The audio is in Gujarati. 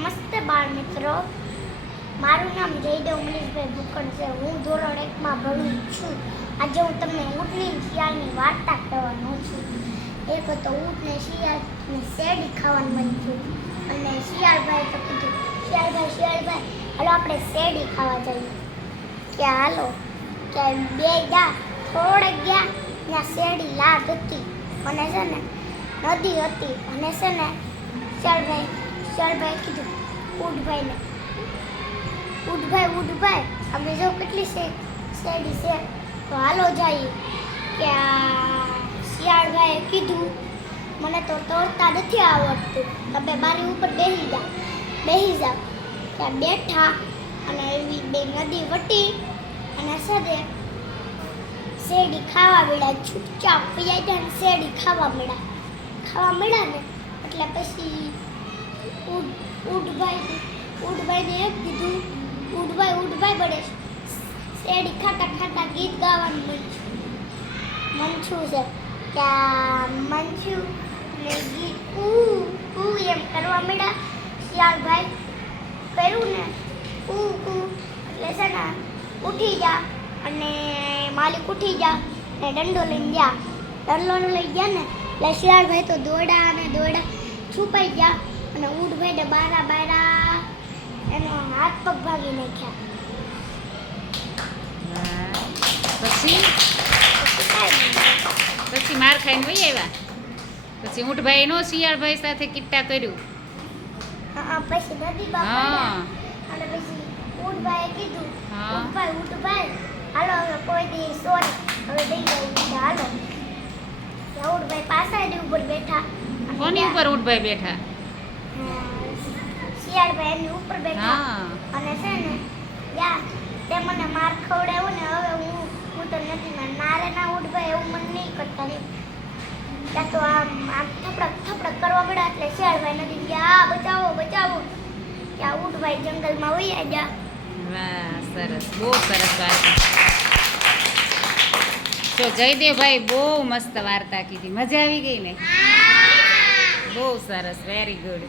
નમસ્તે બાળ મિત્રો. મારું નામ જયદેવ મનીષભાઈ ભૂકણ છે. હું ધોરણ એકમાં ભણું છું. આજે હું તમને ઊંટની શિયાળની વાર્તા કહેવાનો છું. એક હતો ઊંટને શિયાળ શેરડી ખાવાનું બન્યું અને શિયાળભાઈ તો કીધું, શિયાળભાઈ શિયાળભાઈ, હાલો આપણે શેરડી ખાવા જઈએ. કે હાલો, કે બે ગયા થોડે ગયા, ત્યાં શેરડી લાટ હતી. અને છે ને, નદી હતી. અને છે ને, શિયાળભાઈ શિયાળભાઈ કીધું ઊંટભાઈને ઉઠભાઈ ઊંટભાઈ અમે જો કેટલી શેરડી છે. તો હાલો જઈએ. કે આ શિયાળભાઈએ કીધું, મને તો તોડતા નથી આવડતું. તમે મારી ઉપર બેસી જાઓ. બેસી જાઓ. ત્યાં બેઠા અને એવી બે નદી વટી અને સાથે શેરડી ખાવા મળ્યા. ચૂપચાપ પૈયા ને શેરડી ખાવા મળ્યા. ખાવા મળ્યા ને, એટલે પછી ઉડભાઈ ઉડભાઈને એમ કીધું ઉડભાઈ ઉડભાઈ બને શેરડી ખાટા ખાટા ગીત ગાવાનું મન છું. છે? કે આ મન છું ને ગીત ઉ એમ કરવા મળ્યા શિયાળભાઈ કર્યું ને ઉ ઉ એટલે છે ને ઉઠી જા અને માલિક ઉઠી જા ને દંડો લઈને જા દંડો લઈ ગયા ને, એટલે શિયાળભાઈ તો દોડા અને દોડા છુપાઈ ગયા. અને ઊંટભાઈને બારા બારા એનો હાથ પગ ભાગી નાખ્યા. પછી? પછી માર ખાઈને વહી આવ્યા? પછી ઊંટભાઈ નો શિયાળભાઈ સાથે કિટ્ટા કર્યું? હા, પછી નદી હા. બાપા અને પછી ઊંટભાઈએ કીધું હા. ઊંટભાઈ ઊંટભાઈ હાલો હવે કોઈ દી સોરી હવે દઈ જવું હાલો. ઊંટભાઈ પાછા ઉપર બેઠા. કોની ઉપર ઊંટભાઈ બેઠા? શિયાળભાઈ એની ઉપર બેઠા. અને છે ને યા તે મને માર ખવડાવ્યો ને હવે હું હું તો નથી ના મારે ના ઉઠભાઈ એવું મને નહીં કરતા નહીં ત્યાં તો આમ આમ થપડક થપડક કરવા પડ્યા એટલે શિયાળભાઈ નથી ગયા બચાવો બચાવો. ત્યાં ઉઠભાઈ જંગલમાં વહી ગયા. વાહ સરસ. બહુ સરસ વાર્તા. જો જયદેવભાઈ બહુ મસ્ત વાર્તા કીધી. મજા આવી ગઈ ને? બહુ સરસ. Very good